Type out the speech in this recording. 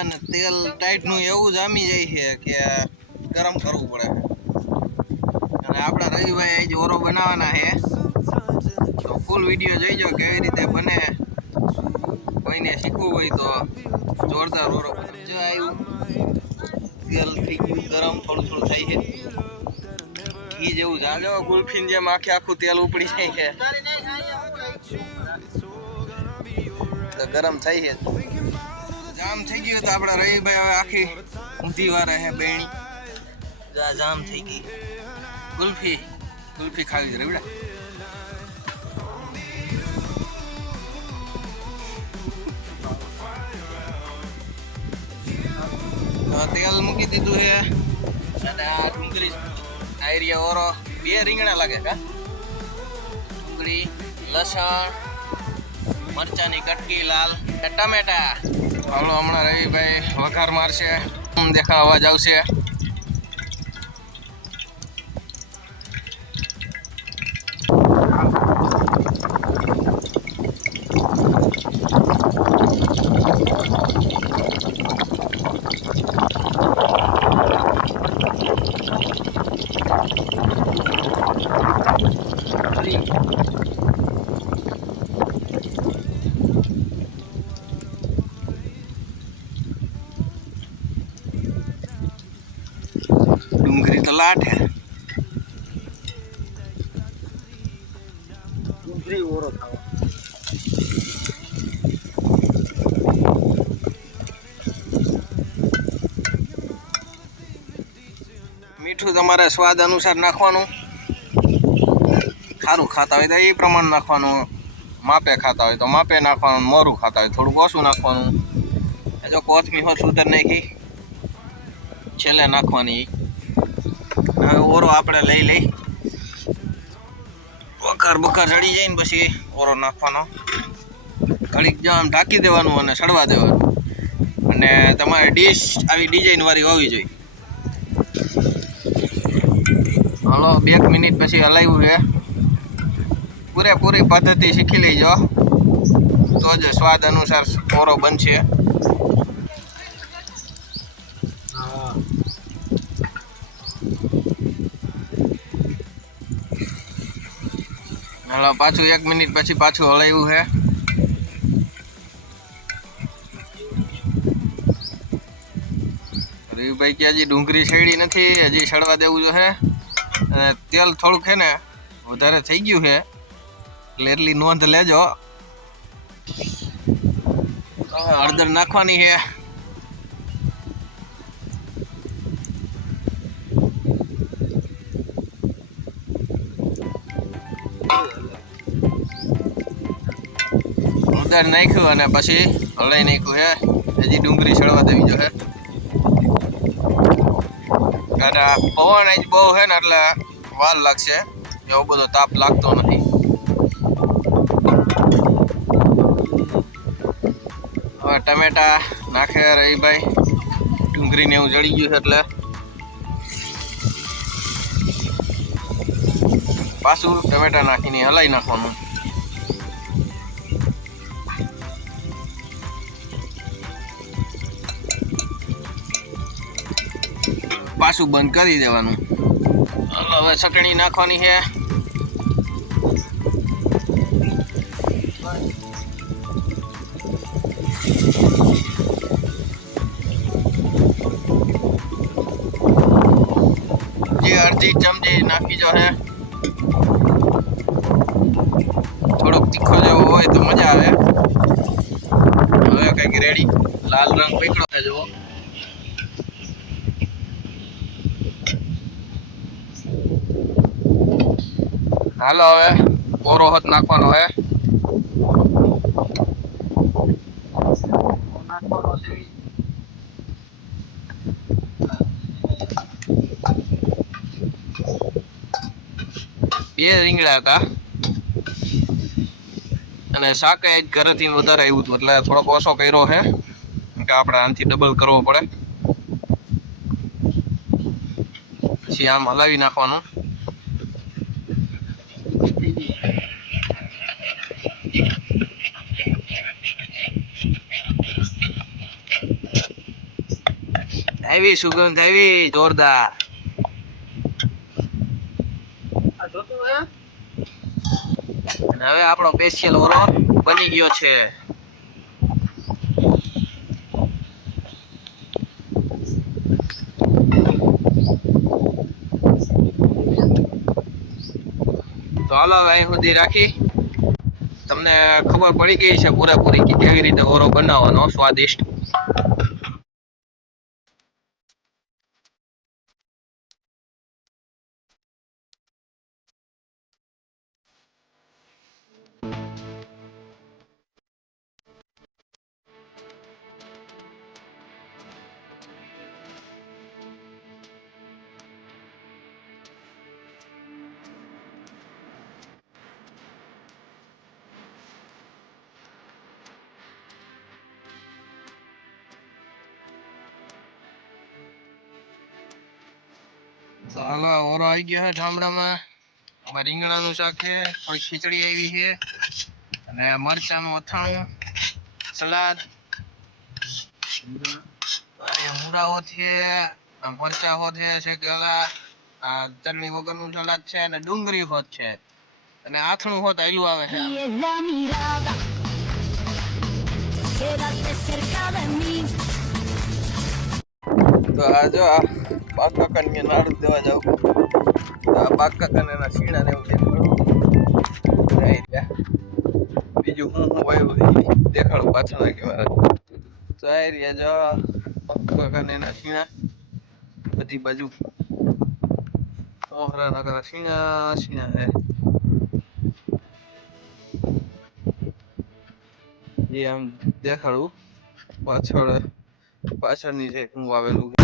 અને તેલ ટાઈટનું એવું જામી જાય છે કે ગરમ કરવું પડે. અને આપણા રવિભાઈ આજે ઓરો બનાવવાના છે, તો ફૂલ વીડિયો જોઈજો કેવી રીતે બને. કોઈને શીખવું હોય તો જોરદાર ઓરો જો આવ્યું તેલ થઈ ગયું ગરમ થોડું થોડું થાય છે. ઘી જેવું જાજો ગુલ્ફીન જેમ આખે આખું તેલ ઉપડી જાય છે. ગરમ થઈ છે. જામ થઈ ગયો તો આપણા રવિભાઈ હવે આખી ઊંધી વારે હે બેણી. જામ થઈ ગઈ. ગુલ્ફી ગુલ્ફી ખાવી રવિડા. તેલ મૂકી દીધું છે અને આ ડુંગળી આયરિયા ઓરો. બે રીંગણા લાગે કા ડુંગળી, લસણ, મરચાની કટકી લાલ ટમેટા. હાલો હમણાં રવિભાઈ વઘાર મારશે. દેખા અવાજ આવશે. તો હે ડુંગળી ઓરો ખાવા મીઠું તમારે સ્વાદ અનુસાર નાખવાનું? ખારું ખાતા હોય તો એ પ્રમાણે નાખવાનું. માપે ખાતા હોય તો માપે નાખવાનું. મોરું ખાતા હોય થોડુંક ઓછું નાખવાનું. જો કોથમી હોત સુધર નાખી. છેલ્લે નાખવાની. ઓરો આપણે લઈ લઈ. બકર બકર ચડી જાય ને પછી ઓરો નાખવાનો. ઘડીક જો ઢાંકી દેવાનું અને સડવા દેવાનું. અને તમારે ડીશ આવી ડિઝાઇન વાળી હોવી જોઈએ. હાલો, બે મિનિટ પછી હલાવ્યું છે. પૂરેપૂરી પદ્ધતિ શીખી લેજો. તો જ સ્વાદ અનુસાર ઓરો બનશે. હાલો, પાછું એક મિનિટ પછી પાછું હલાવ્યું છે રવિભાઈ કે હજી ડુંગળી શેડી નથી, હજી સડવા દેવું જોઈએ અને તેલ થોડુંક છે ને, વધારે થઈ ગયું છે. એટલે એટલી નોંધ લેજો. હળદર નાખવાની છે. હળદર નાખ્યું અને પછી હલાઈ નાખ્યું હે. હજી ડુંગળી ચડવા દેવી જોઈએ હે. આ પવન જ બહુ છે ને એટલે વાર લાગશે. એવો બધો તાપ લાગતો નથી. હવે ટમેટા નાખે રહીભાઈ ડુંગળીને એવું જળી ગયું છે એટલે. પાછું ટમેટા નાખીને હલાઈ નાખવાનું. પાછું બંધ કરી દેવાનું. હવે ચટણી નાખવાની છે. જે અડધી ચમચી નાખી જો હે. થોડોક તીખો જેવો હોય તો મજા આવે. હવે કંઈક રેડી લાલ રંગ પકડો છે, જુઓ. હાલો હવે કોરો હત નાખવાનો હે. બે રીંગણા હતા. અને શાક જ ઘરેથી વધારે આવ્યું હતું, એટલે થોડોક ઓછો કર્યો છે કે આપણે આનાથી ડબલ કરવો પડે. પછી આમ હલાવી નાખવાનું. આવી સુગંધ આવી જોરદાર. હવે આપણો સ્પેશિયલ ઓરો બની ગયો છે. તો હાલો અહીં સુધી રાખી. તમને ખબર પડી ગઈ છે પૂરેપૂરી કે કેવી રીતે ઓરો બનાવવાનો સ્વાદિષ્ટ. હાલો ઓરો આવી ગયો છે ઠામડામાં આમાં રીંગણાનું શાક છે થોડી ખીચડી આવી છે. અને મરચાનું અથાણું સલાડ મૂળાઓ છે આ મરચા હોત છે શેકેલા. આ ચટણી વગરનું સલાડ છે અને ડુંગળી હોત છે. અને આથણું હોત આયલું આવે છે. તો આ જો આ પાક કાકાને નાડું દેવા જાવ. આ પાક કાકાને એના શીણા ને એવું બીજું હું હું વાયું દેખાડું પાછળ કેવા તો આ રહ્યા જો પાક કાકાને એના સીણા બધી બાજુ ઓહરા નાખા શીણા છીણા હે. એ આમ દેખાડું. પાછળ, પાછળની જે હું આવેલું